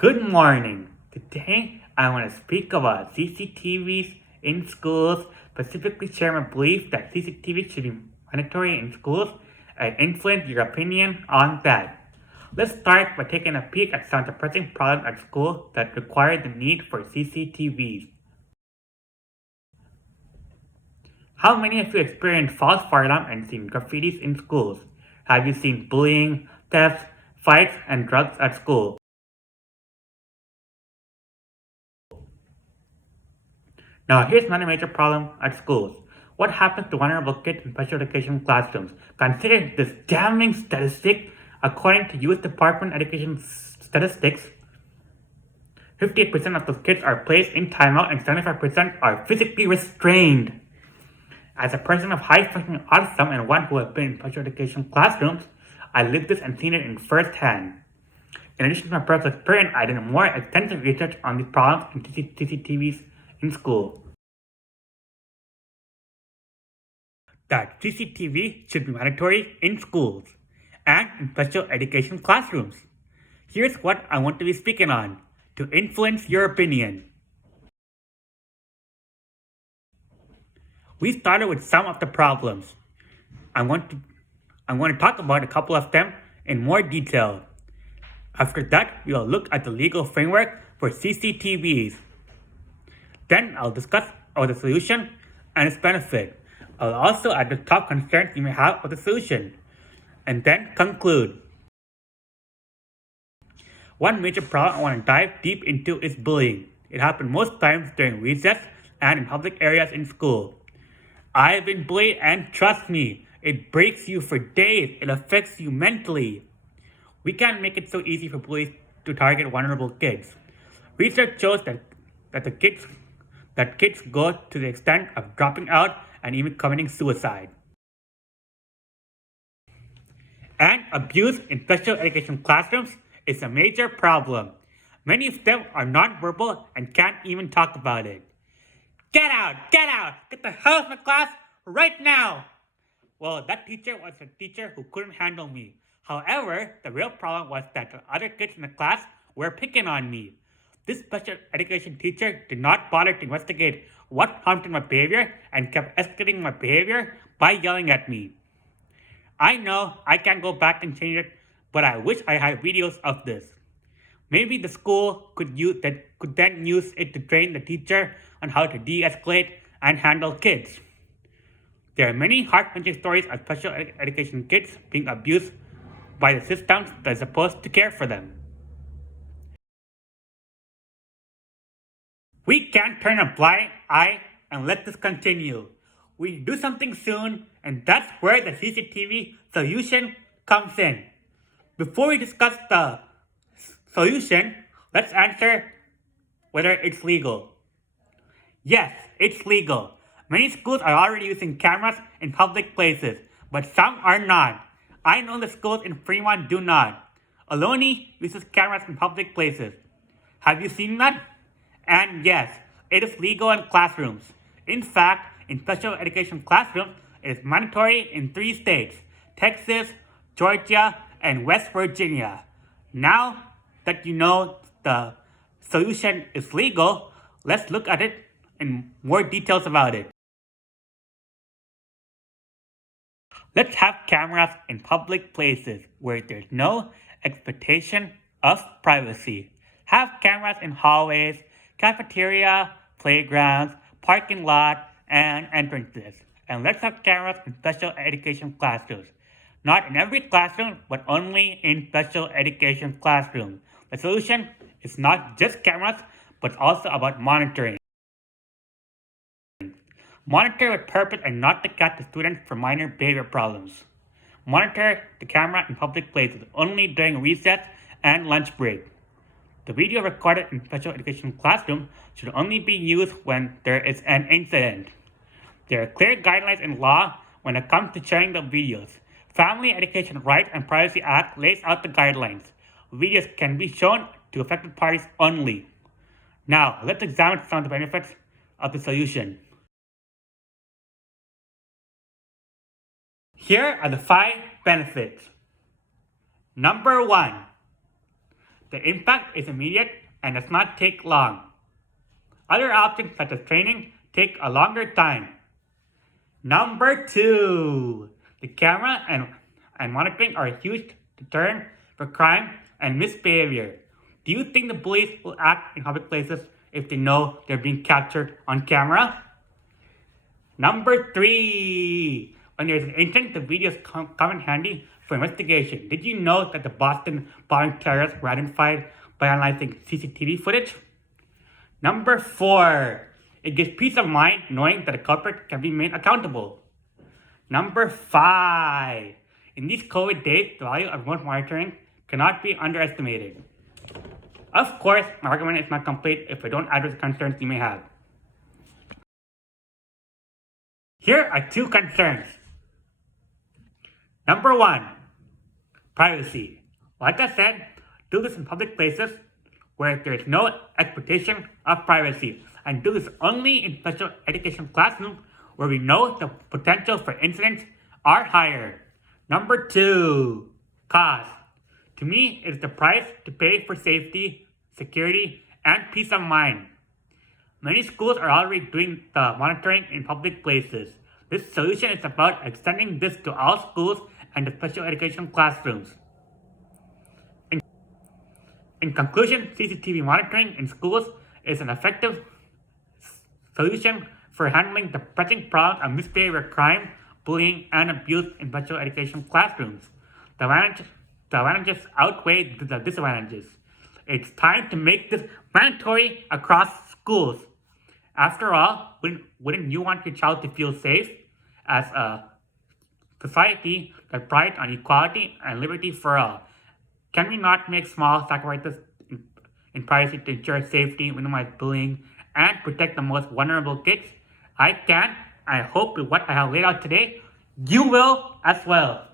Good morning. Today I want to speak about CCTVs in schools, specifically share my belief that CCTV should be mandatory in schools and influence your opinion on that. Let's start by taking a peek at some of the pressing problems at school that require the need for CCTVs. How many of you experienced false fire alarm and seen graffitis in schools? Have you seen bullying, thefts, fights, and drugs at school? Now, here's another major problem at schools. What happens to vulnerable kids in special education classrooms? Consider this damning statistic. According to U.S. Department of Education statistics, 58% of those kids are placed in timeout and 75% are physically restrained. As a person of high functioning autism and one who has been in special education classrooms, I lived this and seen it in first hand. In addition to my personal experience, I did more extensive research on these problems in CCTVs in school. That CCTV should be mandatory in schools and in special education classrooms. Here's what I want to be speaking on to influence your opinion. We started with some of the problems. I want to talk about a couple of them in more detail. After that, we will look at the legal framework for CCTVs. Then I'll discuss the solution and its benefit. I'll also add the top concerns you may have of the solution, and then conclude. One major problem I want to dive deep into is bullying. It happens most times during recess and in public areas in school. I've been bullied, and trust me, it breaks you for days. It affects you mentally. We can't make it so easy for bullies to target vulnerable kids. Research shows that kids go to the extent of dropping out and even committing suicide. And abuse in special education classrooms is a major problem. Many of them are nonverbal and can't even talk about it. Get out! Get out! Get the hell out of my class right now! Well, that teacher was a teacher who couldn't handle me. However, the real problem was that the other kids in the class were picking on me. This special education teacher did not bother to investigate what prompted my behavior and kept escalating my behavior by yelling at me. I know I can't go back and change it, but I wish I had videos of this. Maybe the school could then use it to train the teacher on how to de-escalate and handle kids. There are many heart-wrenching stories of special education kids being abused by the systems that are supposed to care for them. We can't turn a blind eye and let this continue. We do something soon, and that's where the CCTV solution comes in. Before we discuss the solution, let's answer whether it's legal. Yes, it's legal. Many schools are already using cameras in public places, but some are not. I know the schools in Fremont do not. Ohlone uses cameras in public places. Have you seen that? And yes, it is legal in classrooms. In fact, in special education classrooms, it is mandatory in 3 states: Texas, Georgia, and West Virginia. Now that you know the solution is legal, let's look at it in more details about it. Let's have cameras in public places where there's no expectation of privacy. Have cameras in hallways, cafeteria, playgrounds, parking lot, and entrances. And let's have cameras in special education classrooms. Not in every classroom, but only in special education classrooms. The solution is not just cameras, but also about monitoring. Monitor with purpose and not to catch the students for minor behavior problems. Monitor the camera in public places only during recess and lunch break. The video recorded in special education classroom should only be used when there is an incident. There are clear guidelines in law when it comes to sharing the videos. Family Education Rights and Privacy Act lays out the guidelines. Videos can be shown to affected parties only. Now, let's examine some of the benefits of the solution. Here are the 5 benefits. Number 1, The impact is immediate and does not take long. Other options such as training take a longer time. Number 2. The camera and monitoring are a huge deterrent for crime and misbehavior. Do you think the police will act in public places if they know they're being captured on camera? Number 3. When there's an incident, the videos come in handy for investigation. Did you know that the Boston bombing terrorists were identified by analyzing CCTV footage? Number 4. It gives peace of mind knowing that a culprit can be made accountable. Number 5. In these COVID days, the value of remote monitoring cannot be underestimated. Of course, my argument is not complete if I don't address the concerns you may have. Here are 2 concerns. Number 1, privacy. Like I said, do this in public places where there is no expectation of privacy, and do this only in special education classrooms where we know the potential for incidents are higher. Number 2, cost. To me, it is the price to pay for safety, security, and peace of mind. Many schools are already doing the monitoring in public places. This solution is about extending this to all schools and the special education classrooms. In conclusion, CCTV monitoring in schools is an effective solution for handling the pressing problem of misbehavior, crime, bullying, and abuse in special education classrooms. The advantages outweigh the disadvantages. It's time to make this mandatory across schools. After all, wouldn't you want your child to feel safe? As a society that prides on equality and liberty for all, can we not make small sacrifices in privacy to ensure safety, minimize bullying, and protect the most vulnerable kids? I can. I hope with what I have laid out today, you will as well.